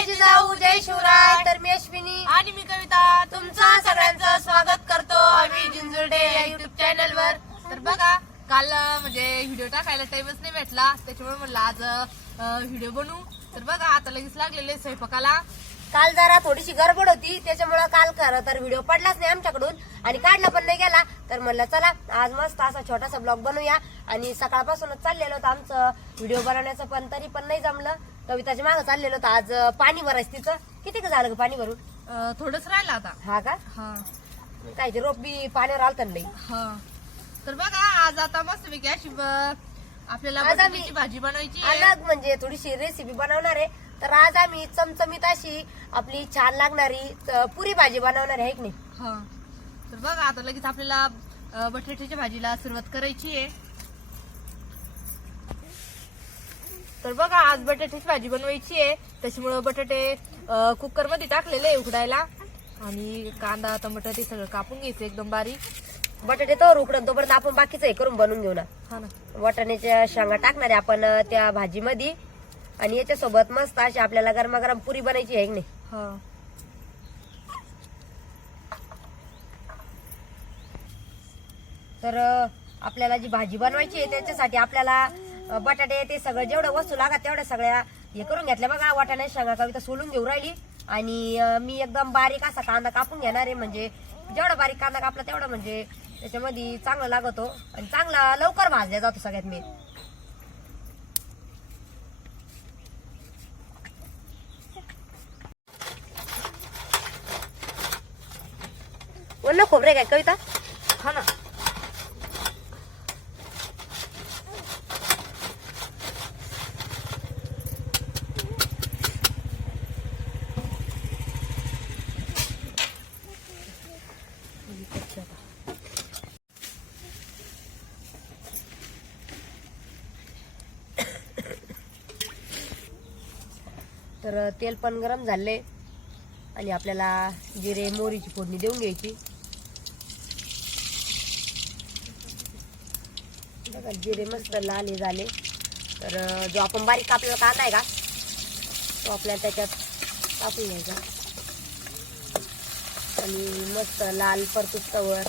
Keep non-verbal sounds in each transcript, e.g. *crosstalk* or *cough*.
जय जिजाऊ जय शिवराय. तर मी अश्विनी. आणि मी कविता. तुमचं सगळ्यांचं स्वागत करतो आम्ही जिंजुर्डे या युट्यूब चॅनल वर. तर बघा काल म्हणजे व्हिडिओ टाकायला टाइमच नाही भेटला. त्याच्यामुळे म्हणलं आज व्हिडिओ बनवू. तर बघा आता लगेच लागलेले स्वयंपाकाला. काल जरा थोडीशी गडबड होती. त्याच्यामुळे काल खरं तर व्हिडिओ पडलाच नाही आमच्याकडून आणि काढला पण नाही गेला. तर म्हणलं चला आज मस्त असा छोटासा ब्लॉग बनवूया. आणि सकाळपासूनच चाललेलं होतं आमचं. व्हिडिओ बनवण्याचं पण तरी पण नाही जमलं. कविताच्या मागं चाललेलं होतं. आज अं, पाणी भरायचं तिचं किती का झालं ग पाणी भरून? अं, थोडंच राहिलं आता. हा का? हा. काय ते रोप बी पाण्यावर आलतं नाही हा. तर बघा आज आता मस्तपैकी अशी ब- आपल्याला आज आम्ही- बटाट्याची भाजी बनवायची आहे. अलग म्हणजे थोडीशी रेसिपी बनवणार आहे. तर आज आम्ही चमचमीत अशी आपली छान लागणारी अं, पुरी भाजी बनवणार आहे है की नाही? हा. तर बघा आता लगेच आपल्याला अं, बटाट्याच्या भाजीला सुरुवात करायची आहे. तर बघा आज बटाट्याची भाजी बनवायची आहे. त्याच्यामुळं बटाटे कुकरमध्ये टाकलेले उकडायला. आणि कांदा टमाटर ते सगळं कापून घ्यायचं एकदम बारीक. बटाटे तर उकडून तोपर्यंत आपण बाकीचं हे करून बनवून घेऊ ना. हा ना. वाटाण्याच्या शेंगा टाकणार आहे आपण त्या भाजीमध्ये. आणि याच्यासोबत मस्त अशी आपल्याला गरमागरम पुरी बनायची आहे की नाही? हा. तर आपल्याला जी भाजी बनवायची आहे त्याच्यासाठी आपल्याला बटाटे ते सगळं जेवढं वस्तू लागत तेवढ्या सगळ्या हे करून घेतल्या. बघा वाटाणे शेंगा कविता सोलून घेऊ राहिली. आणि मी एकदम बारीक असा कांदा कापून घेणार आहे. म्हणजे जेवढा बारीक कांदा कापला तेवढा म्हणजे त्याच्यामध्ये चांगला लागतो. आणि चांगला लवकर भाजल्या जातो सगळ्यात मी बोल खोबरे काय कविता? हा ना. तर तेल पण गरम झाले आणि आपल्याला जिरे मोहरीची फोडणी देऊन घ्यायची. बघा जिरे मस्त लाल हे झाले. तर जो आपण बारीक कापलेला कांदा आहे का तो आपल्याला त्याच्यात टाकून घ्यायचा. आणि मस्त लाल परतुस्तवर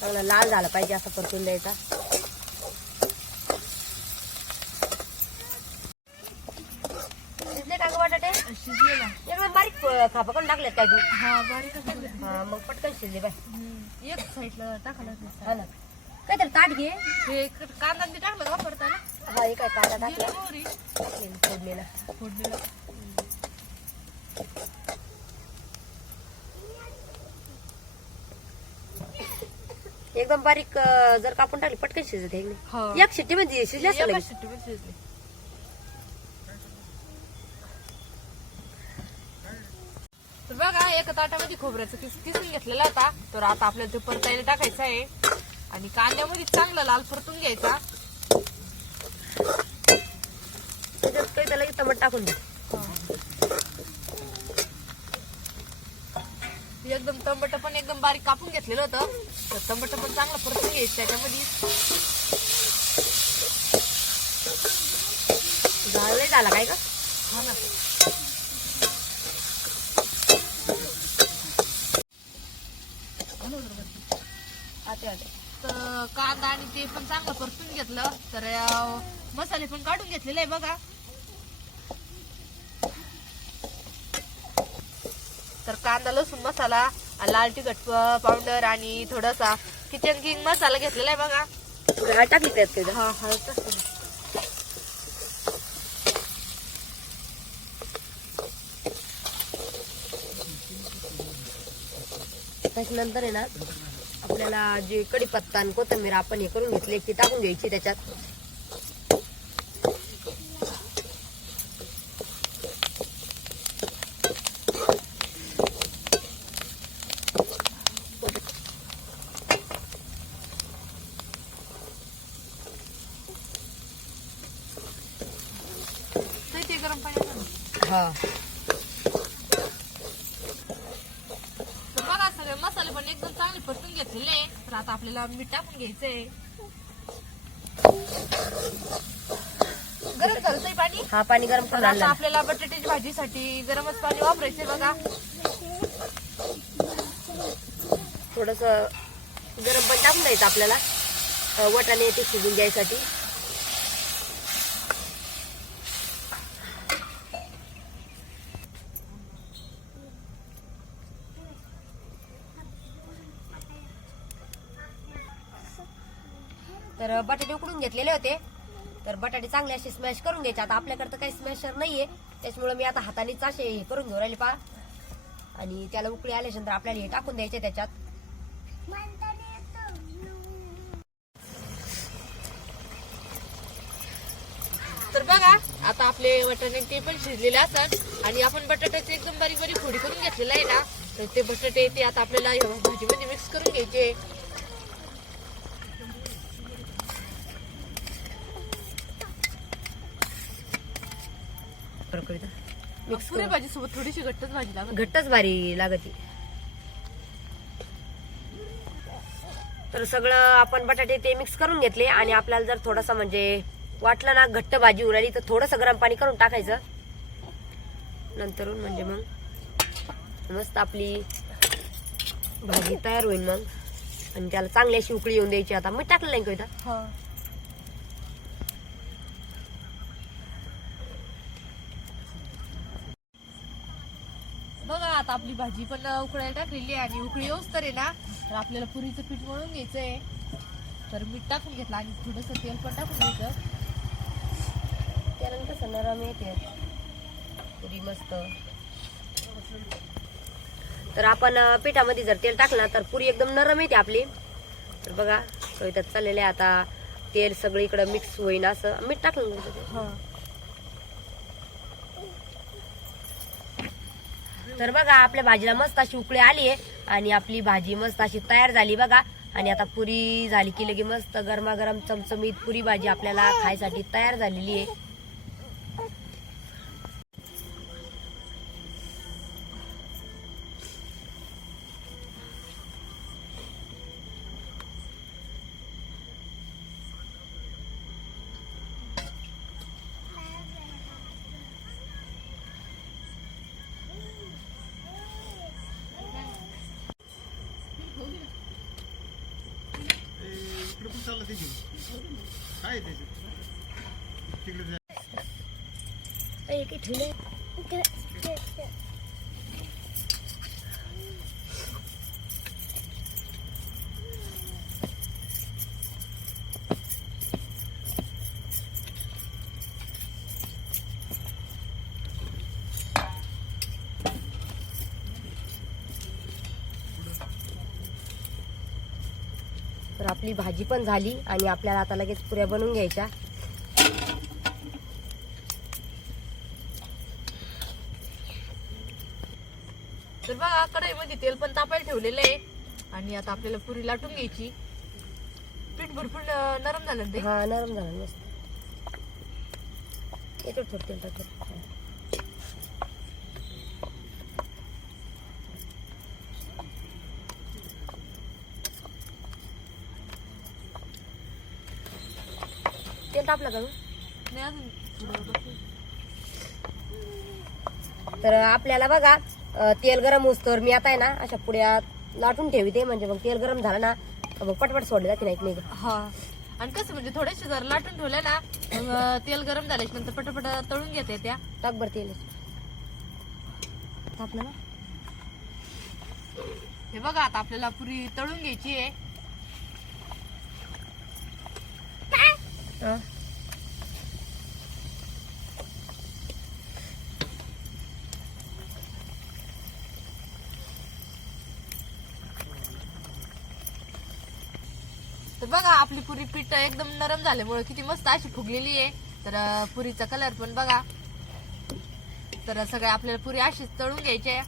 चांगला लाल झाला पाहिजे असं परतून द्यायचा. खापा करून टाकलेत काय तू हा बारीकच झाले. हा मग पटकन शिजले बाय. हम्म. एक साईडला टाकायला हा ना. काहीतरी ताट घे. हे क- कांदा ते टाकलं का परताना हा हे काय कांदा टाकला. जिरे मोहरी. फोडलेला. फोडणीला एकदम बारीक अं, जर कापून टाकली पटकन शिजत आहे हा. एक शिट्टी मध्ये शिजली असेल एका शिट्टीवर शिजले. एका ताटामध्ये खोबऱ्याचं किस किसून घेतलेला होता. तर आता आपल्याला ते परतायला टाकायचं आहे. आणि कांद्यामध्ये चांगला लाल परतून घ्यायचा. त्याच्यात काही त्याला टमाट टाकून एकदम टमाटर पण एकदम बारीक कापून घेतलेलं होतं. तर टमाटर पण चांगलं परतून घ्यायचं त्याच्यामध्ये. झालं झाला काय का हा ना. आते आते. तर कांदा आणि ते पण चांगलं परतून घेतलं. तर मसाले पण काढून घेतलेले आहे बघा. तर कांदा लसूण मसाला लाल तिखट पावडर आणि थोडासा किचन किंग मसाला घेतलेला आहे बघा. टाकली त्यात हा हळद टाकते ना. त्याच्यानंतर आहे ना आपल्याला जे कढीपत्ता आणि कोथिंबीर आपण हे करून घेतली ती टाकून घ्यायची त्याच्यात. हा तर बघा सगळे मसाले पण एकदम चांगले परतून घेतलेले आहे तर आता आपल्याला मीठ टाकून घ्यायचंय. गरम झालं पाणी? हा पाणी गरम तर करून आता आणलं. आपल्याला बटाट्याची भाजीसाठी गरमच पाणी वापरायचे बघा. थोडस गरम पण टाकून द्यायचं आपल्याला. अ, वाटाणे ते शिजून द्यायसाठी तर बटाटे उकडून घेतलेले होते. तर बटाटे चांगले असे स्मॅश करून घ्यायचे. आता आपल्याकडे तर काही स्मॅशर नाहीये. त्याच्यामुळे मी आता हातानेच असे हे करून घेऊ राहिले पा आणि त्याला उकळी आल्यानंतर आपल्याला हे टाकून द्यायचे त्याच्यात. तर बघा आता आपले वाटाणे ते पण शिजलेले असतात. आणि आपण बटाट्याचे एकदम बारीक बारीक फोडी करून घेतलेला आहे ना तर ते बटाटे ते आता आपल्याला भाजीमध्ये मिक्स करून घ्यायचे. मिक्स पुऱ्या भाजीसोबत थोडीशी घट्टच भाजी लागत. घट्टच भारी लागती. तर सगळं आपण बटाटे ते मिक्स करून घेतले आणि आपल्याला जर थोडंसं म्हणजे वाटलं ना घट्ट भाजी उराली तर थोडंसं गरम पाणी करून टाकायचं. नंतरून म्हणजे मग मस्त आपली भाजी तयार होईल मग. आणि त्याला चांगली अशी उकळी येऊन द्यायची. आता मीठ टाकलं नाही का बघा आता आपली भाजी पण उकळायला टाकलेली आहे आणि उकळी येऊस तर आहे ना तर आपल्याला पुरीचं पीठ मळून घ्यायचंय. तर मीठ टाकून घेतलं आणि थोडस तेल पण टाकून घ्यायचं. त्यानंतर कसं नरम येते पुरी मस्त. तर आपण पिठामध्ये जर तेल टाकलं तर पुरी एकदम नरम येते आपली. तर बघा कवितात चाललेले आता. तेल सगळीकडे मिक्स होईन असं. मीठ टाकलं ना त्याच्यात. तर बघा आपल्या भाजीला मस्त अशी उकळी आली आहे आणि आपली भाजी मस्त अशी तयार झाली बघा. आणि आता पुरी झाली की लगे मस्त गरमागरम चमचमीत पुरी भाजी आपल्याला खायसाठी तयार झालेली आहे. इकडे पण चाललं त्याची. काय आहे त्याच्यात तिकडे जा. तर आपली भाजी पण झाली आणि आपल्याला आता लगेच पुऱ्या बनवून घ्यायच्या. तर बघा कढईमध्ये तेल पण तापायला ठेवलेलं आहे. आणि आता आपल्याला पुरी लाटून घ्यायची. पीठ भरपूर नरम झालं ते? हा नरम झाला मस्त. याच्यावर थोडं तेल टाकतो तेल तापलं का. तर आपल्याला बघा तेल गरम होतं मी आता आहे ना अशा पुड्या लाटून ठेवते म्हणजे मग तेल गरम झालं ना तर मग पटपट सोडले जाते नाही नाही का? हा. आणि कसं म्हणजे थोडेसे जर लाटून ठेवले ना मग तेल गरम झाल्याच्यानंतर पटापट तळून घेते त्या. टाक बरं तेल तापलं ना? हे बघा आता आपल्याला पुरी तळून घ्यायची आहे. बघा आपली पुरी पीठ एकदम नरम झाल्यामुळे किती मस्त अशी फुगलेली आहे. तर पुरीचा कलर पण बघा. तर सगळ्या आपल्याला पुरी अशीच तळून घ्यायची. आहे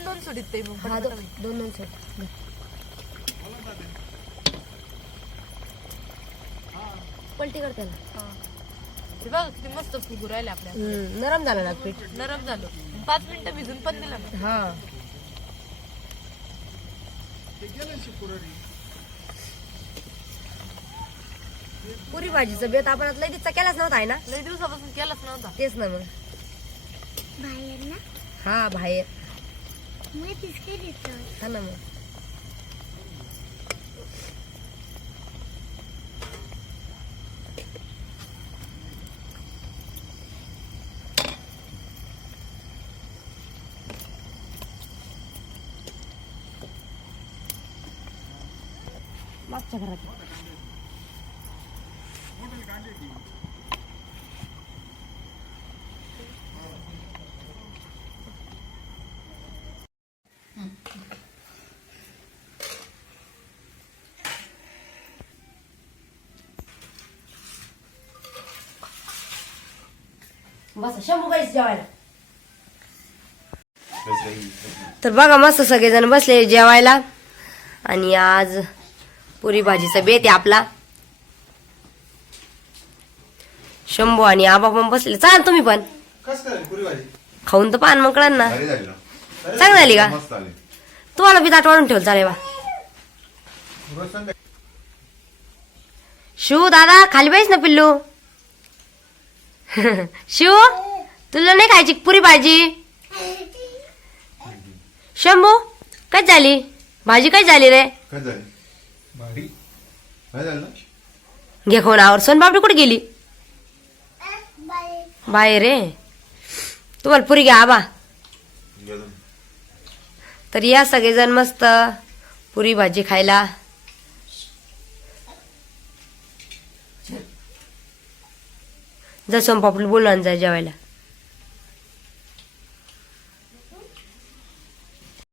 दोन सोडीत ते मग हा दो-. दोन दोन सोड पलटी कर त्याला हा. हे बघा किती मस्त फुगू राहिले आपल्या हम्म, नरम झालं ना पीठ नरम झालं पाच मिनिटं भिजून पण दिलं ना हा पुरी भाजीचं बेत आपण लय दिवसा केलाच नव्हता आहे ना लई दिवसापासून केलाच नव्हता तेच ना मग बाहेर ना हा बाहेर मी बिस्किट येतो हा ना बस शंभू जेवायला. तर बघा मस्त सगळेजण बसले जेवायला. आणि आज पुरी भाजीचा बेत आहे आपला. शंभू आणि आबा पण बसले. चाल तुम्ही पण. कस करेल पुरी भाजी? खाऊन तर पान मग कळण ना. चांगली झाली का? मस्त आली तुम्हाला बी ताट वाढून ठेवलं चालेल बा. शिव दादा खाली पाहिजे ना पिल्लू. *laughs* शिव तुला नाही खायची पुरी भाजी? शंभू काय झाली? भाजी काय झाली रे? काय झाली? भारी काय झालं घे कुठे गेली? बाहेर रे तुम्हाला पुरी घ्या आबा. तर या सगळेजण मस्त पुरी भाजी खायला. जसं पापडी आणि जा जेवायला.